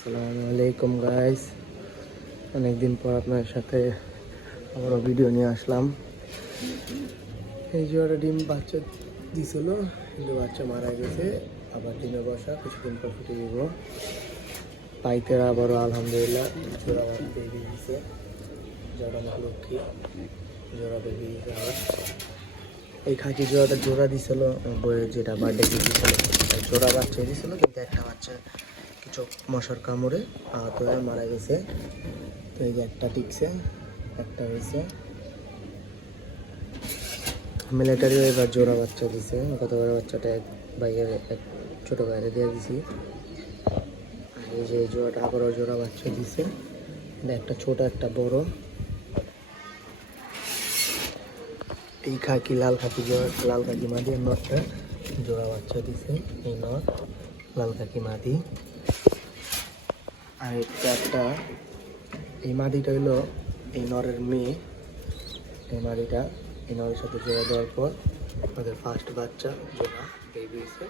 আসসালামু আলাইকুম গাইস, অনেকদিন পর আপনার সাথে আবারও ভিডিও নিয়ে আসলাম। এই জোড়া ডিম বাচ্চা দিছিল, কিন্তু বাচ্চা মারা গেছে। আবার ডিমে বসা, কিছুদিন পর ফুটে দিব। পাইতেরা আবারও আলহামদুলিল্লাহ জোড়া বেবি দিয়েছে। জোড়া অনেক লক্ষ্মী, জোড়া বেবি দিয়েছে। আবার এই খাঁটি জোড়াটা জোড়া দিছিল, বইয়ের যেটা বার্থডে দিয়েছিল জোড়া বাচ্চা দিছিল, কিন্তু একটা বাচ্চা কিছু মশার কামড়ে আহত হয়ে মারা গেছে। তো এই যে একটা টিকছে, একটা হয়েছে। মিলিটারিও এবার জোড়া বাচ্চা দিছে। গতবার বাচ্চাটা এক ছোটো বাইরে দিয়ে দিছি। আর এই যে জোড়াটা আবারও জোড়া বাচ্চা দিছে, একটা ছোট একটা বড়। এই খাকি লাল খাকি লাল খাকি মাদি নটটা জোড়া বাচ্চা দিছে। এই নট লাল খাকি মাদি। আর একটা এই মাদিটা হইলো এই নরের মেয়ে। এই মাদিটা এই নরের সাথে জোড়া দেওয়ার পর আমাদের ফার্স্ট বাচ্চা জোড়া বেবি হয়েছে।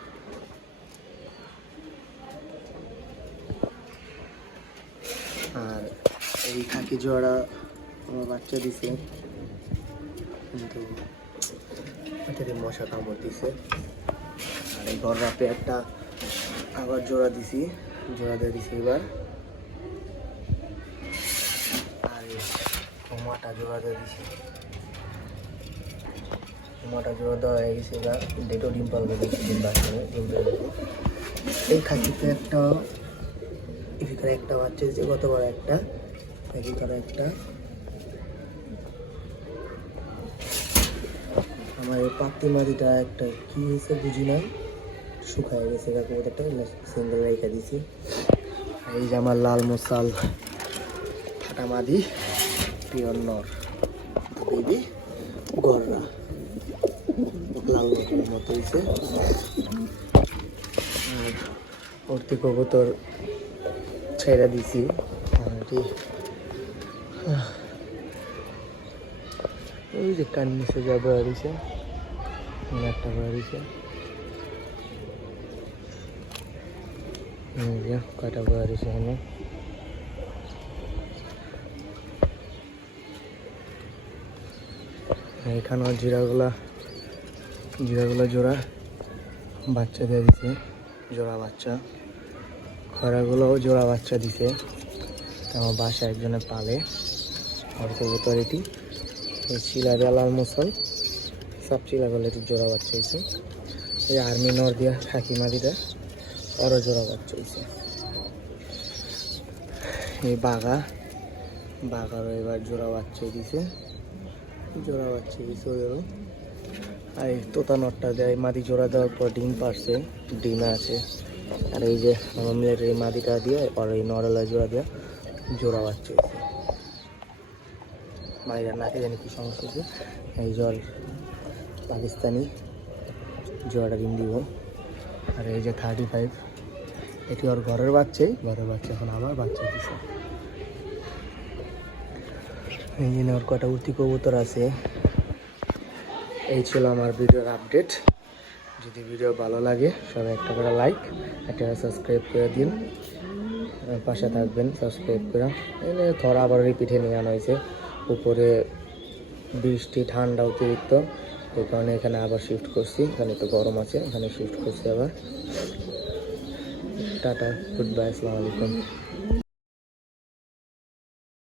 আর এই খাকি জোড়া আমার বাচ্চা দিছে, কিন্তু এটাতে মশা কামড় দিছে। আর এই গররাপে একটা আবার জোড়া দিছি, জোড়া দিয়ে দিছি এবার। আর এই হোমাটা জোড়া দিয়ে দিছি, হোমাটা জোড়া দেওয়া হয়ে গেছে। এবার ডেটো ডিম পালবে, ডিম বাচ্চা ডিম পেয়ে। এই খাকিতে একটা বাচ্চা দিচ্ছে, গতবার একটা, এখানে একটা। আমার এই পাত্তি মাদিটা একটা কি হয়েছে বুঝি নাই, শুকায় গেছে কাকুটা, সিঙ্গেল রেখে দিছি। এই যে আমার লাল মশাল ফাটা মাদি পিওর নর বেবি গররা, লাল নটের মতো হয়েছে। অর্তি কবুতর ছেড়ে দিছি। ওই যে কান নিচে যা বেড়াইছে, একটা বেড়াইছে, কয়টা বেড়াইছে এখানে। এখানেও জিরাগুলা জোড়া বাচ্চা দিয়ে দিছে, জোড়া বাচ্চা। খরাগুলোও জোড়া বাচ্চা দিছে। আমার বাসায় একজনে পালে আর কবুতর। এটি চিলারে লাল মুসল সব চিলাগুলো এটি জোড়া বাচ্চা হয়েছে। এই আর্মি নর দিয়া খাকি মাদিটা আরও জোড়া বাচ্চা হয়েছে। এই বাঘারও এবার জোড়া বাচ্চা দিছে, জোড়া বাচ্চা দিছে ওদেরও। আর এই তোতা নটটা দেয় মাদি জোড়া দেওয়ার পর ডিম পারছে, ডিমে আছে। আর এই যে আমার মিলিটারি মাদিটা দিয়ে আর এই নরেলা জোড়া দিয়ে জোড়া বাচ্চা হয়েছে। মায়েরা নাকে জানি কি সমস্যা হয়েছে। এই জল পাকিস্তানি জোড়াটা ডিম দিব। আর এই যে 35, এটি ওর ঘরের বাচ্চা এখন আবার বাচ্চা দিছে। এই জন্য ওর কটা উর্তি কবুতর আছে। এই ছিল আমার ভিডিওর আপডেট। যদি ভিডিও ভালো লাগে সবাই একটা করে লাইক, একটা সাবস্ক্রাইব করে দিন, পাশে থাকবেন সাবস্ক্রাইব করে। এনে থরা আবার রিপিটে নিয়ে আনা হয়েছে। উপরে বৃষ্টি ঠান্ডা অতিরিক্ত, এই কারণে এখানে আবার শিফট করছি। এখানে তো গরম আছে, এখানে শিফট করছি আবার। টাটা, গুড বাই, আসসালামু আলাইকুম।